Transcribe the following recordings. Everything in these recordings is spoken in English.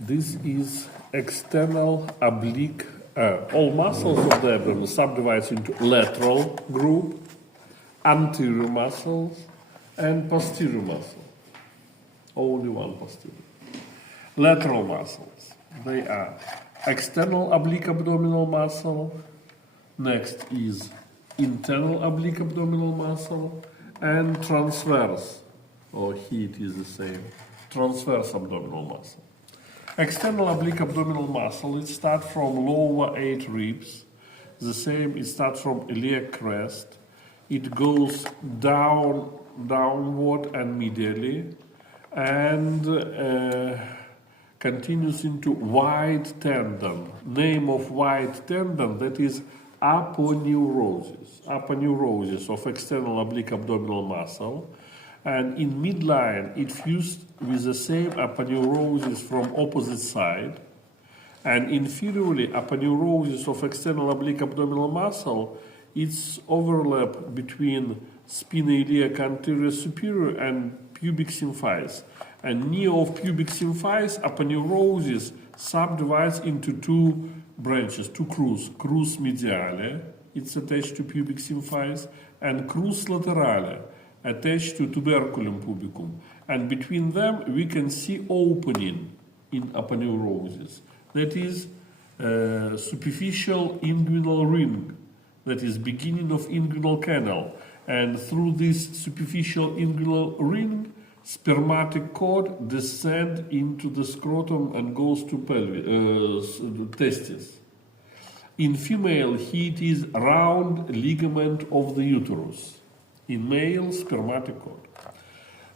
This is external oblique. All muscles of the abdomen subdivides into lateral group, anterior muscles, and posterior muscle. Only one posterior. Lateral muscles. They are external oblique abdominal muscle. Next is internal oblique abdominal muscle and transverse. Or here it is the same. Transverse abdominal muscle. External oblique abdominal muscle, it starts from lower 8 ribs. The same, it starts from iliac crest. It goes downward and medially and continues into wide tendon. Name of wide tendon, that is aponeurosis. Aponeurosis of external oblique abdominal muscle. And in midline, it fused with the same aponeurosis from opposite side. And inferiorly, aponeurosis of external oblique abdominal muscle, it's overlap between sphenoiliac anterior superior and pubic symphysis. And near of pubic symphysis, aponeurosis subdivides into two branches, two crus. Crus mediale, it's attached to pubic symphysis, and crus laterale, attached to tuberculum pubicum. And between them, we can see opening in aponeurosis. That is superficial inguinal ring, that is beginning of inguinal canal. And through this superficial inguinal ring, spermatic cord descends into the scrotum and goes to pelvis, testes. In female, here it is round ligament of the uterus. In male, spermatic cord.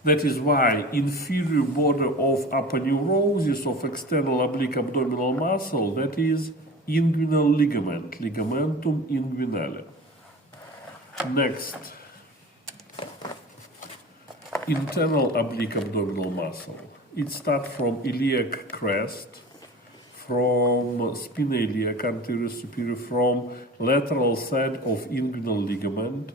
That is why inferior border of aponeurosis of external oblique abdominal muscle, that is inguinal ligament, ligamentum inguinale. Next, internal oblique abdominal muscle. It starts from iliac crest, from sphenoiliac anterior superior, from lateral side of inguinal ligament,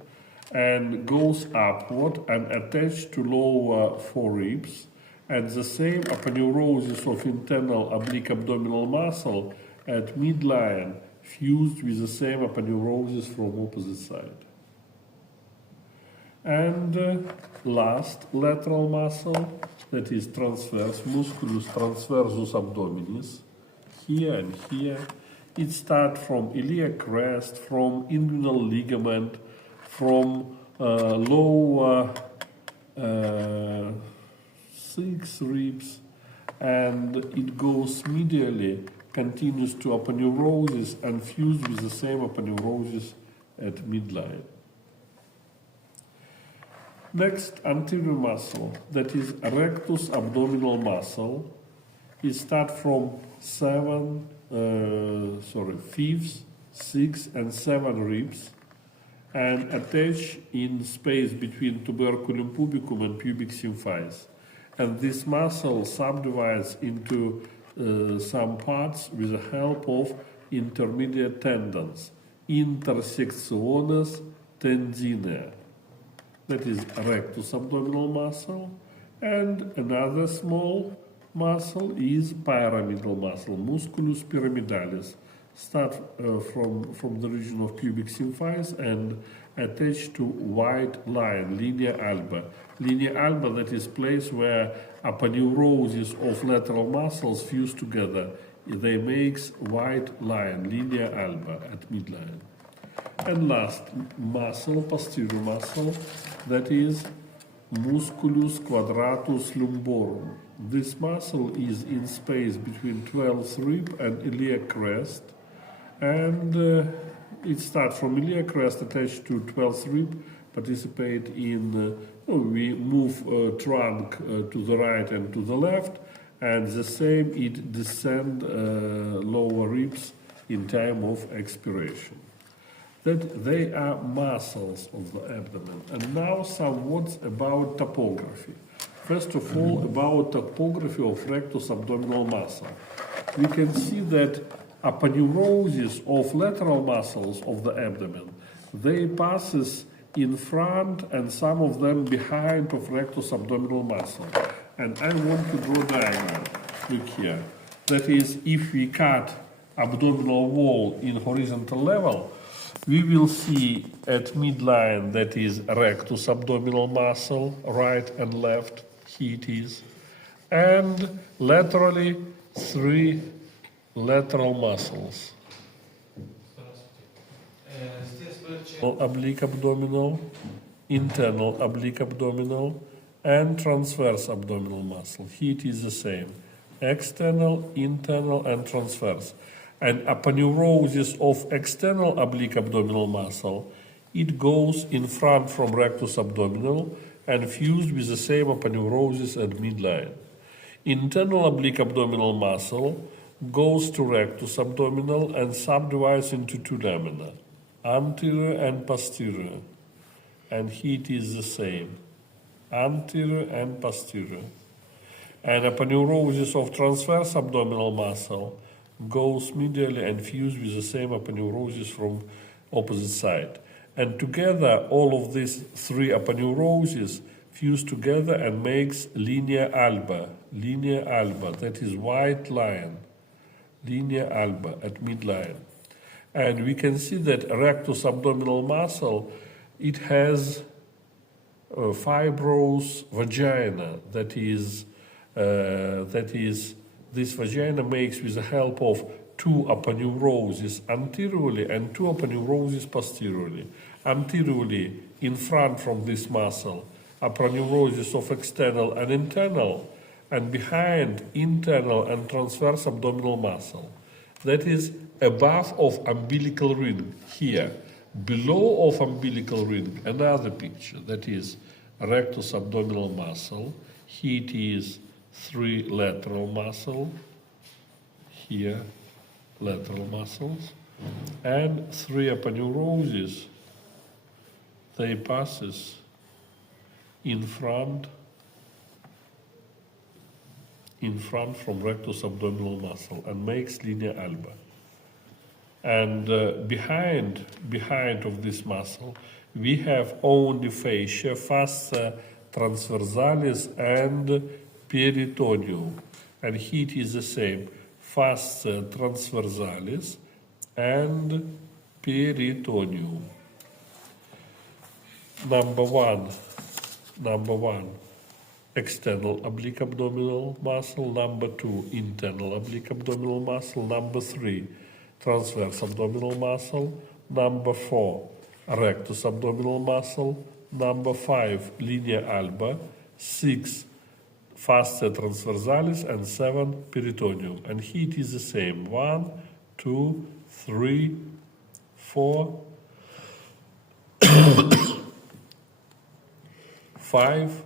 and goes upward and attached to lower 4 ribs, and the same aponeurosis of internal oblique abdominal muscle at midline fused with the same aponeurosis from opposite side. And last, lateral muscle, that is transverse, musculus transversus abdominis, here and here. It starts from iliac crest, from inguinal ligament, from lower 6 ribs, and it goes medially, continues to aponeurosis and fused with the same aponeurosis at midline. Next, anterior muscle, that is rectus abdominal muscle. It starts from 5th, 6th, and 7 ribs, and attached in space between tuberculum pubicum and pubic symphysis. And this muscle subdivides into some parts with the help of intermediate tendons, intersectiones tendinea. That is rectus abdominal muscle. And another small muscle is pyramidal muscle, musculus pyramidalis. Start from the region of pubic symphysis and attached to white line, linea alba. Linea alba, that is place where aponeurosis of lateral muscles fuse together. They makes white line, linea alba at midline. And last muscle, posterior muscle, that is musculus quadratus lumborum. This muscle is in space between 12th rib and iliac crest. And it starts from iliac crest attached to 12th rib, participate in, we move trunk to the right and to the left, and the same, it descend lower ribs in time of expiration. That they are muscles of the abdomen. And now some words about topography. First of all, about topography of rectus abdominal muscle. We can see that aponeurosis of lateral muscles of the abdomen, they passes in front and some of them behind of rectus abdominal muscle. And I want to draw a diagram. Look here. That is, if we cut abdominal wall in horizontal level, we will see at midline that is rectus abdominal muscle, right and left, here it is, and laterally 3 lateral muscles. Oblique abdominal, internal oblique abdominal, and transverse abdominal muscle. Here it is the same. External, internal, and transverse. And aponeurosis of external oblique abdominal muscle, it goes in front from rectus abdominal and fused with the same aponeurosis at midline. Internal oblique abdominal muscle goes to rectus abdominal and subdivides into 2 lamina, anterior and posterior. And here it is the same, anterior and posterior. And aponeurosis of transverse abdominal muscle goes medially and fused with the same aponeurosis from opposite side. And together, all of these 3 aponeuroses fuse together and makes linea alba, that is white line, linea alba at midline. And we can see that rectus abdominal muscle, it has a fibrous vagina, that is, this vagina makes with the help of 2 aponeuroses anteriorly and 2 aponeuroses posteriorly. Anteriorly, in front from this muscle, aponeurosis of external and internal, and behind internal and transverse abdominal muscle. That is above of umbilical ring here. Below of umbilical ring, another picture, that is rectus abdominal muscle. Here it is 3 lateral muscle, here lateral muscles, and 3 aponeuroses. They passes in front from rectus abdominal muscle and makes linea alba. And behind of this muscle, we have only fascia, fossa transversalis and peritoneum. And here it is the same, fossa transversalis and peritoneum. Number one, external oblique abdominal muscle. Number 2, internal oblique abdominal muscle. Number 3, transverse abdominal muscle. Number 4, rectus abdominal muscle. Number 5, linea alba. 6, fossa transversalis, and 7, peritoneum. And here it is the same, 1, 2, 3, 4, 5,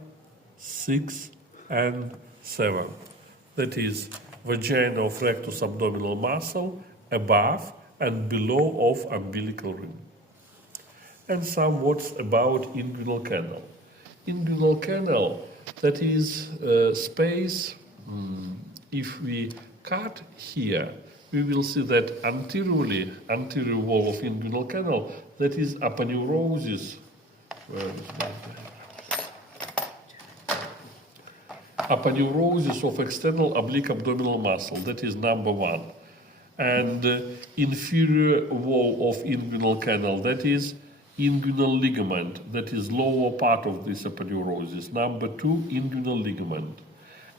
6, and 7. That is vagina of rectus abdominal muscle above and below of umbilical ring. And some words about inguinal canal. Inguinal canal, that is space. If we cut here, we will see that anterior wall of inguinal canal, that is aponeurosis. Aponeurosis of external oblique abdominal muscle, that is number 1. And inferior wall of inguinal canal, that is inguinal ligament, that is lower part of this aponeurosis. Number 2, inguinal ligament.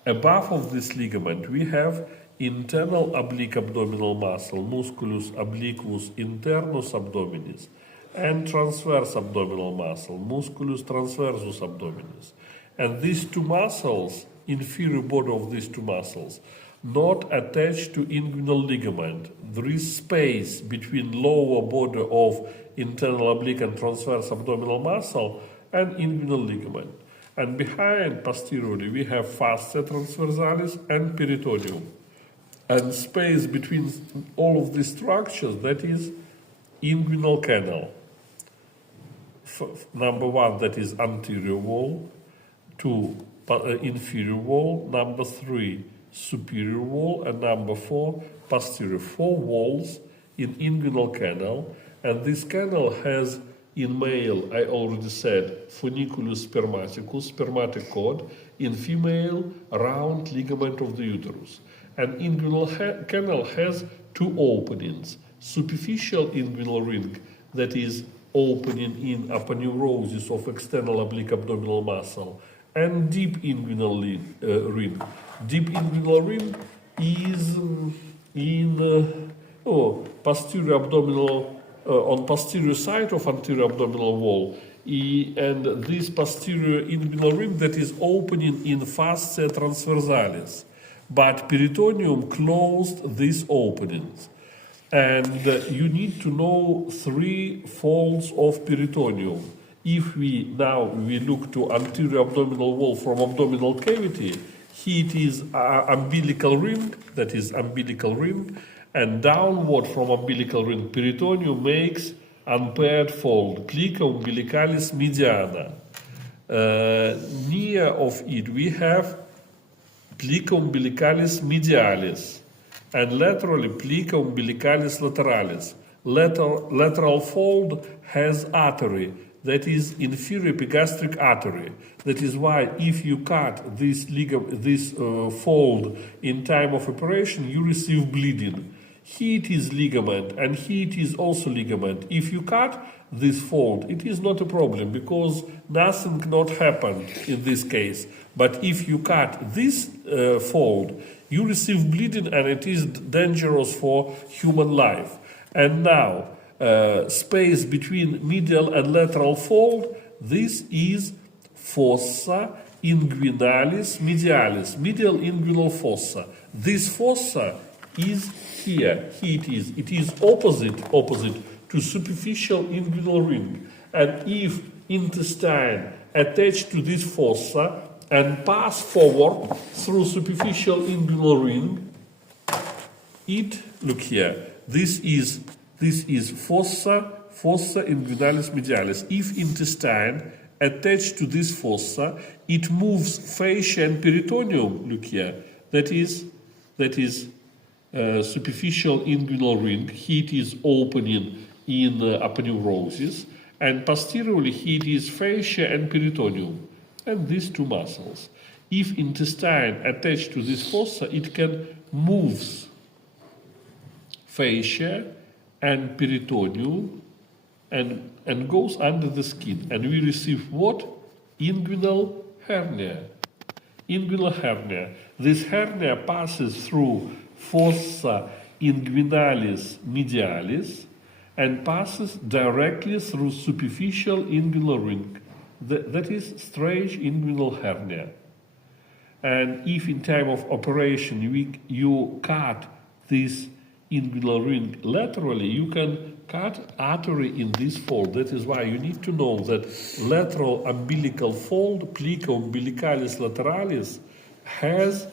Above of this ligament, we have internal oblique abdominal muscle, musculus obliquus internus abdominis, and transverse abdominal muscle, musculus transversus abdominis. And these 2 muscles, inferior border of these 2 muscles, not attached to inguinal ligament. There is space between lower border of internal oblique and transverse abdominal muscle and inguinal ligament. And behind, posteriorly, we have fossa transversalis and peritoneum. And space between all of these structures, that is inguinal canal. Number 1, that is anterior wall. 2, inferior wall. Number 3, superior wall. And number 4, posterior. 4 walls in inguinal canal. And this canal has In male, I already said, funiculus spermaticus, spermatic cord. In female, round ligament of the uterus. An inguinal canal has two openings. Superficial inguinal ring, that is opening in aponeurosis of external oblique abdominal muscle, and deep inguinal ring. Deep inguinal ring is in posterior abdominal, on posterior side of anterior abdominal wall, and this posterior inguinal ring that is opening in fascia transversalis, but peritoneum closed these openings. And you need to know three folds of peritoneum. If we look to anterior abdominal wall from abdominal cavity, here it is umbilical ring, that is umbilical ring, and downward from umbilical ring, peritoneum makes unpaired fold, plica umbilicalis mediana. Near of it we have plica umbilicalis medialis, and laterally plica umbilicalis lateralis. Lateral fold has artery, that is inferior epigastric artery. That is why if you cut this fold in time of operation, you receive bleeding. Here it is ligament, and here it is also ligament. If you cut this fold, it is not a problem because nothing cannot happen in this case. But if you cut this fold, you receive bleeding, and it is dangerous for human life. And now, space between medial and lateral fold, this is fossa inguinalis medialis, medial inguinal fossa. This fossa is here it is. It is opposite to superficial inguinal ring. And if intestine attached to this fossa and pass forward through superficial inguinal ring, look here, this is fossa inguinalis medialis. If intestine attached to this fossa, it moves fascia and peritoneum, look here, that is superficial inguinal ring. Here it is opening in aponeurosis, and posteriorly here it is fascia and peritoneum, and these two muscles. If intestine attached to this fossa, it can move fascia and peritoneum and goes under the skin, and we receive what? Inguinal hernia. Inguinal hernia. This hernia passes through fossa inguinalis medialis and passes directly through superficial inguinal ring. That is strange inguinal hernia. And if in time of operation you cut this inguinal ring laterally, you can cut artery in this fold. That is why you need to know that lateral umbilical fold, plica umbilicalis lateralis, has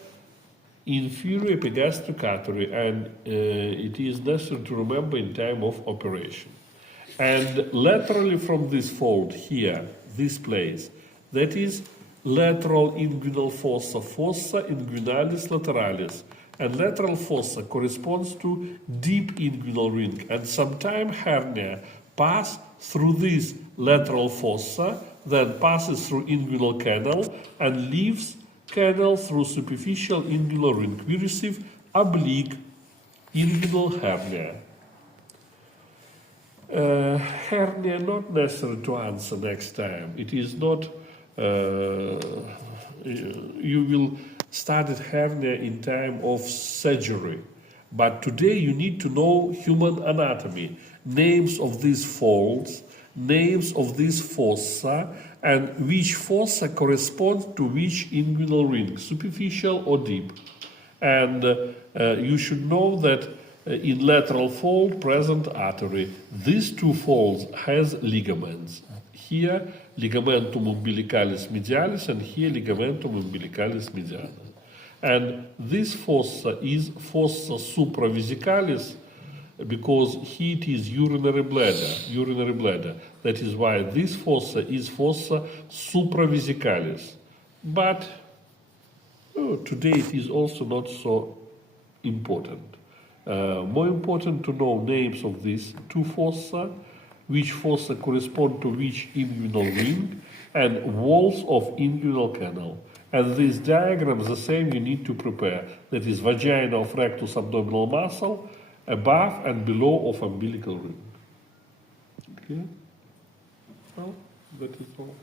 inferior epigastric artery, and it is necessary to remember in time of operation. And laterally from this fold here, this place, that is lateral inguinal fossa, fossa inguinalis lateralis. And lateral fossa corresponds to deep inguinal ring, and sometimes hernia pass through this lateral fossa, then passes through inguinal canal and leaves canal through superficial inguinal ring. We receive oblique inguinal hernia. Hernia not necessary to answer next time. It is not, you will study hernia in time of surgery. But today you need to know human anatomy, names of these folds, names of these fossa, and which fossa corresponds to which inguinal ring, superficial or deep. And you should know that in lateral fold present artery. These two folds has ligaments. Here ligamentum umbilicalis medialis, and here ligamentum umbilicalis medialis. And this fossa is fossa supravesicalis, because here it is urinary bladder. That is why this fossa is fossa supravesicalis. But today it is also not so important. More important to know names of these two fossa which fossa correspond to which inguinal ring, and walls of inguinal canal. And this diagram is the same you need to prepare. That is vagina of rectus abdominal muscle, above and below of umbilical ring. Okay? Well, that is all.